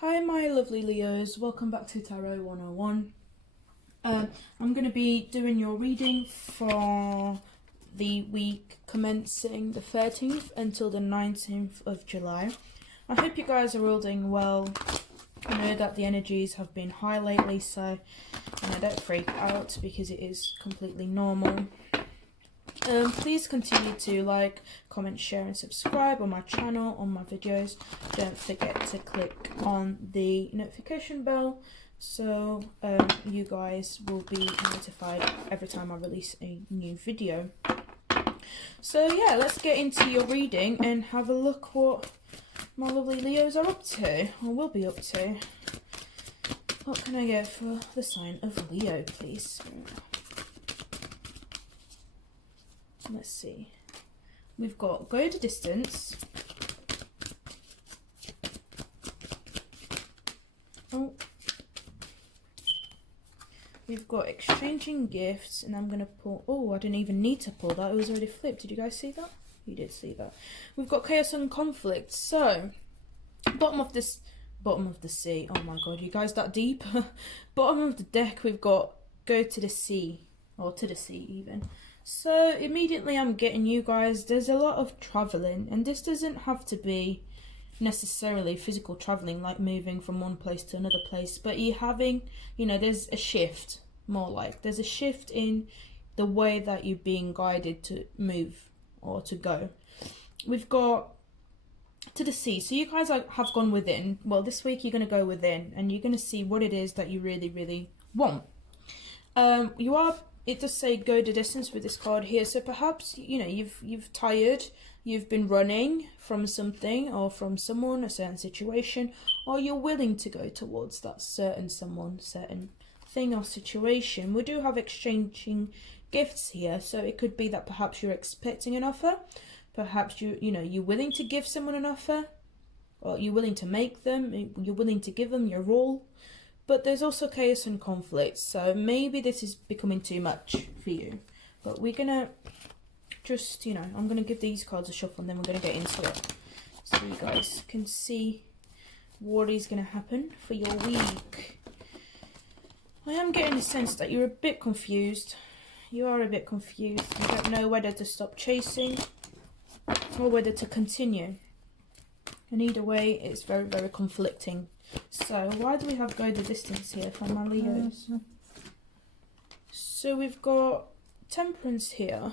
Hi my lovely Leos, welcome back to Tarot 101. I'm going to be doing your reading for the week commencing the 13th until the 19th of July. I hope you guys are all doing well. I know that the energies have been high lately, so don't freak out because it is completely normal. Please continue to like, comment, share and subscribe on my channel, on my videos. Don't forget to click on the notification bell so you guys will be notified every time I release a new video. So yeah, let's get into your reading and have a look what my lovely Leos are up to, or will be up to. What can I get for the sign of Leo, please? Let's see. We've got go the distance. Oh. We've got exchanging gifts, and I'm going to pull... Oh, I didn't even need to pull that. It was already flipped. Did you guys see that? You did see that. We've got chaos and conflict. So, bottom of the sea. Oh my god, you guys that deep? Bottom of the deck, we've got go to the sea. Or to the sea, even. So immediately I'm getting you guys, there's a lot of travelling, and this doesn't have to be necessarily physical travelling, like moving from one place to another place, but you're having, there's a shift, more like, there's a shift in the way that you're being guided to move or to go. We've got to the sea, so you guys have gone within. Well, this week you're going to go within, and you're going to see what it is that you really, really want. It does say go the distance with this card here, so perhaps you've tired, you've been running from something or from someone, a certain situation, or you're willing to go towards that certain someone, certain thing or situation. We do have exchanging gifts here, so it could be that perhaps you're expecting an offer, perhaps you're willing to give someone an offer, or you're willing to make them, you're willing to give them your all. But there's also chaos and conflict, so maybe this is becoming too much for you. But we're going to just, I'm going to give these cards a shuffle and then we're going to get into it. So you guys can see what is going to happen for your week. I am getting the sense that you're a bit confused. You are a bit confused. You don't know whether to stop chasing or whether to continue. And either way, it's very, very conflicting. So why do we have go the distance here for my Leos? So we've got temperance here.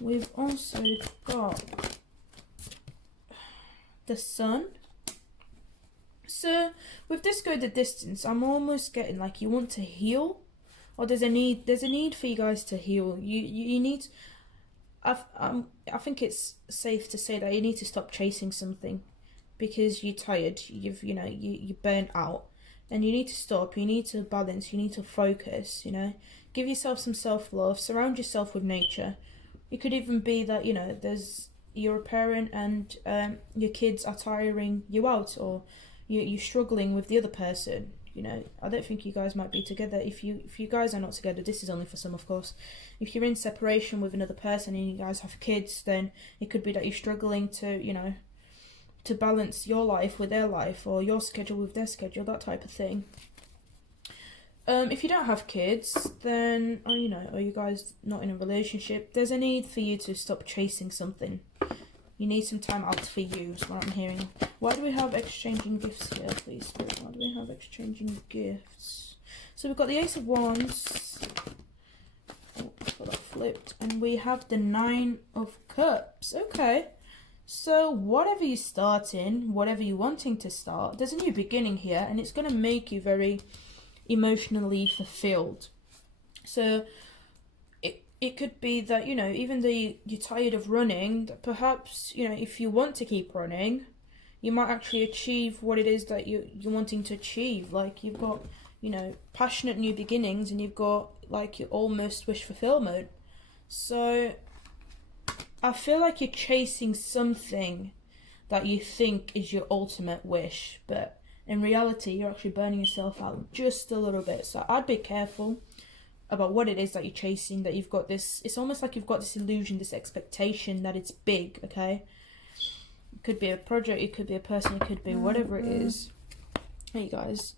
We've also got the sun. So with this go the distance, I'm almost getting like you want to heal, or there's a need for you guys to heal. You need. I think it's safe to say that you need to stop chasing something. Because you're tired, you're burnt out, and you need to stop, you need to balance, you need to focus, give yourself some self-love, surround yourself with nature. It could even be that, you're a parent and your kids are tiring you out, or you're struggling with the other person. I don't think you guys might be together. If you guys are not together, this is only for some, of course. If you're in separation with another person and you guys have kids, then it could be that you're struggling to, to balance your life with their life, or your schedule with their schedule, that type of thing. If you don't have kids, then, or you guys not in a relationship, there's a need for you to stop chasing something. You need some time out for you, is what I'm hearing. Why do we have exchanging gifts here, please, Spirit? Why do we have exchanging gifts? So we've got the Ace of Wands. Oh, got that flipped. And we have the Nine of Cups. Okay. So whatever you're starting, whatever you're wanting to start, there's a new beginning here, and it's going to make you very fulfilled. So it could be that, even though you're tired of running, that perhaps, if you want to keep running, you might actually achieve what it is that you're wanting to achieve. Like you've got, passionate new beginnings, and you've got like your almost wish fulfillment. So I feel like you're chasing something that you think is your ultimate wish, but in reality, you're actually burning yourself out just a little bit. So I'd be careful about what it is that you're chasing, that you've got this, it's almost like you've got this illusion, this expectation that it's big, okay? Could be a project, it could be a person, it could be whatever it is. Hey guys.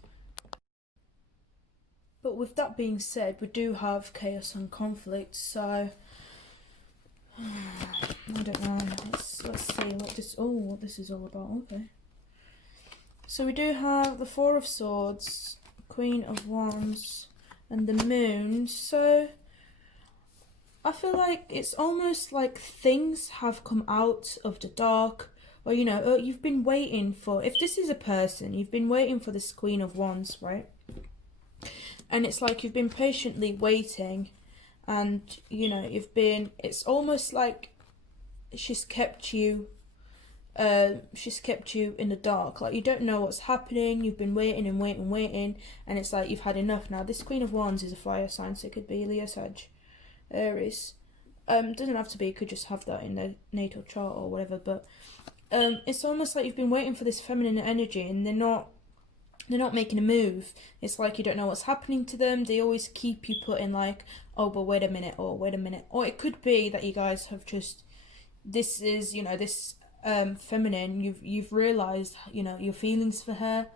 But with that being said, we do have chaos and conflict, so I don't know. Let's see what this is all about. Okay. So we do have the Four of Swords, Queen of Wands, and the Moon. So I feel like it's almost like things have come out of the dark, or you know, you've been waiting for. If this is a person, you've been waiting for this Queen of Wands, right? And it's like you've been patiently waiting, and you know it's almost like she's kept you in the dark. Like you don't know what's happening, you've been waiting and waiting, and it's like you've had enough now. This Queen of Wands is a fire sign, so it could be Leo, Sag, Aries. Doesn't have to be, you could just have that in the natal chart or whatever, but it's almost like you've been waiting for this feminine energy, and they're not making a move. It's like you don't know what's happening to them. They always keep you put in like, oh, but wait a minute, or wait a minute. Or it could be that you guys have just, this is, you know, this feminine, you've realised, you know, your feelings for her.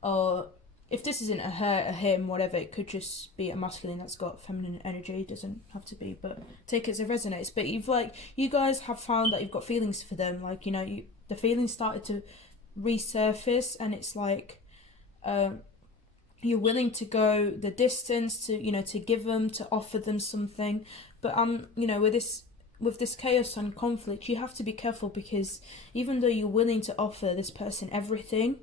Or if this isn't a her, a him, whatever, it could just be a masculine that's got feminine energy. It doesn't have to be, but take it as it resonates. But you guys have found that you've got feelings for them. Like, you know, the feelings started to resurface, and it's like, you're willing to go the distance to, you know, to give them, to offer them something. But you know, with this chaos and conflict, you have to be careful, because even though you're willing to offer this person everything,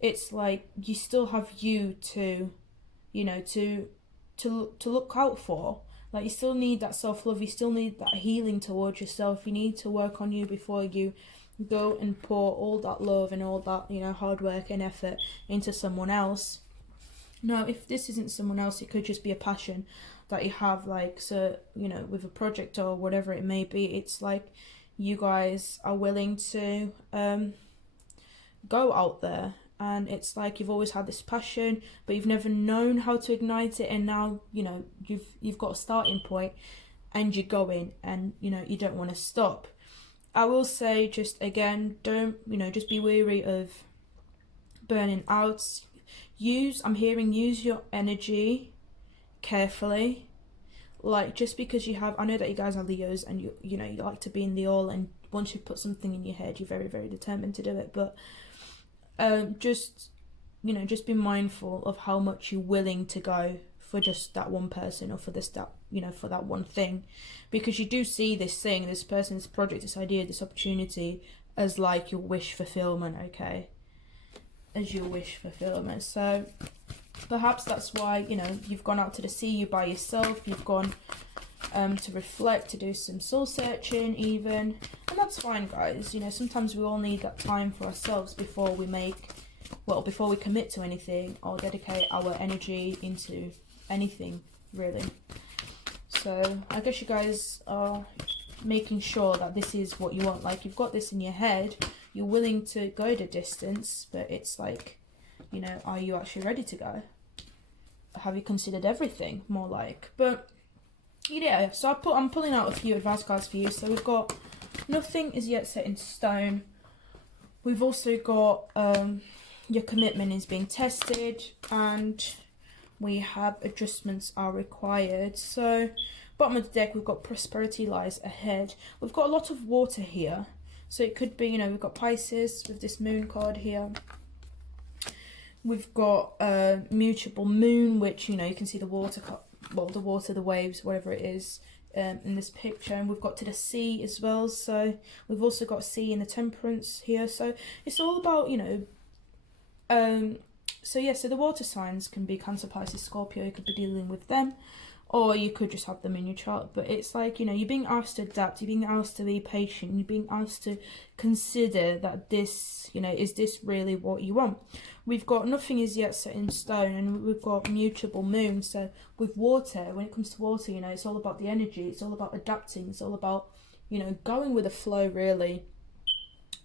it's like you still have you to, you know, to look out for. Like you still need that self-love, you still need that healing towards yourself. You need to work on you before you go and pour all that love and all that, you know, hard work and effort into someone else. Now, if this isn't someone else, it could just be a passion that you have, like, so, you know, with a project or whatever it may be. It's like you guys are willing to go out there, and it's like you've always had this passion, but you've never known how to ignite it, and now, you know, you've got a starting point, and you're going, and, you know, you don't want to stop. I will say, just again, don't, you know, just be wary of burning out. Use your energy carefully. Like, just because you have, I know that you guys are Leos, and you know, you like to be in the all, and once you put something in your head, you're very, very determined to do it. But just, you know, just be mindful of how much you're willing to go for just that one person, or for for that one thing, because you do see this thing, this person, this project, this idea, this opportunity as like your wish fulfillment, okay? As your wish fulfillment. So perhaps that's why, you know, you've gone out to the sea, you by yourself, you've gone to reflect, to do some soul searching even, and that's fine, guys. You know, sometimes we all need that time for ourselves before we commit to anything or dedicate our energy into anything, really. So I guess you guys are making sure that this is what you want. Like, you've got this in your head, you're willing to go the distance, but it's like, you know, are you actually ready to go? Have you considered everything, more like? But yeah, so I'm pulling out a few advice cards for you. So we've got nothing is yet set in stone. We've also got your commitment is being tested, and we have adjustments are required. So bottom of the deck, we've got prosperity lies ahead. We've got a lot of water here, so it could be, you know, we've got Pisces with this moon card here. We've got mutable moon, which, you know, you can see the water, the waves, whatever it is, in this picture. And we've got to the sea as well, so we've also got sea in the temperance here. So it's all about, you know, so yeah, so the water signs can be Cancer, Pisces, Scorpio. You could be dealing with them, or you could just have them in your chart. But it's like, you know, you're being asked to adapt, you're being asked to be patient, you're being asked to consider that this, you know, is this really what you want? We've got nothing is yet set in stone, and we've got mutable moon. So with water, when it comes to water, you know, it's all about the energy, it's all about adapting, it's all about, you know, going with the flow, really.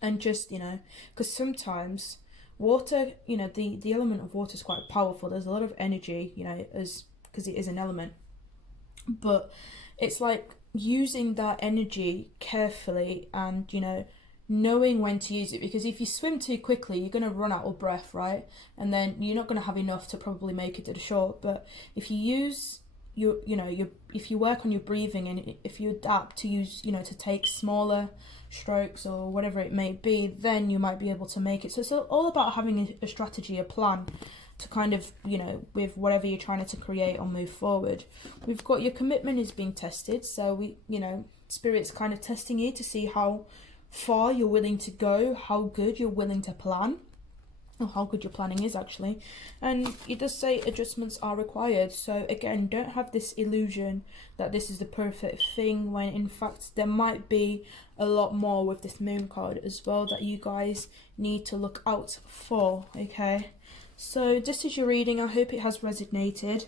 And just, you know, because sometimes water, you know, the element of water is quite powerful. There's a lot of energy, you know, because it is an element. But it's like using that energy carefully, and, you know, knowing when to use it, because if you swim too quickly, you're going to run out of breath, right? And then you're not going to have enough to probably make it to the shore. But if you use if you work on your breathing, and if you adapt to use, to take smaller strokes or whatever it may be, then you might be able to make it. So it's all about having a strategy, a plan to kind of, with whatever you're trying to create or move forward. We've got your commitment is being tested. So Spirit's kind of testing you to see how far you're willing to go, how good you're willing to plan, or how good your planning is actually. And it does say adjustments are required. So again, don't have this illusion that this is the perfect thing, when in fact there might be a lot more with this moon card as well that you guys need to look out for. Okay, so this is your reading. I hope it has resonated.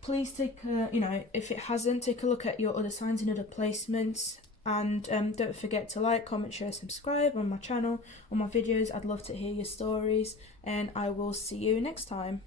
Please take if it hasn't, take a look at your other signs and other placements. And don't forget to like, comment, share, subscribe on my channel, on my videos. I'd love to hear your stories, and I will see you next time.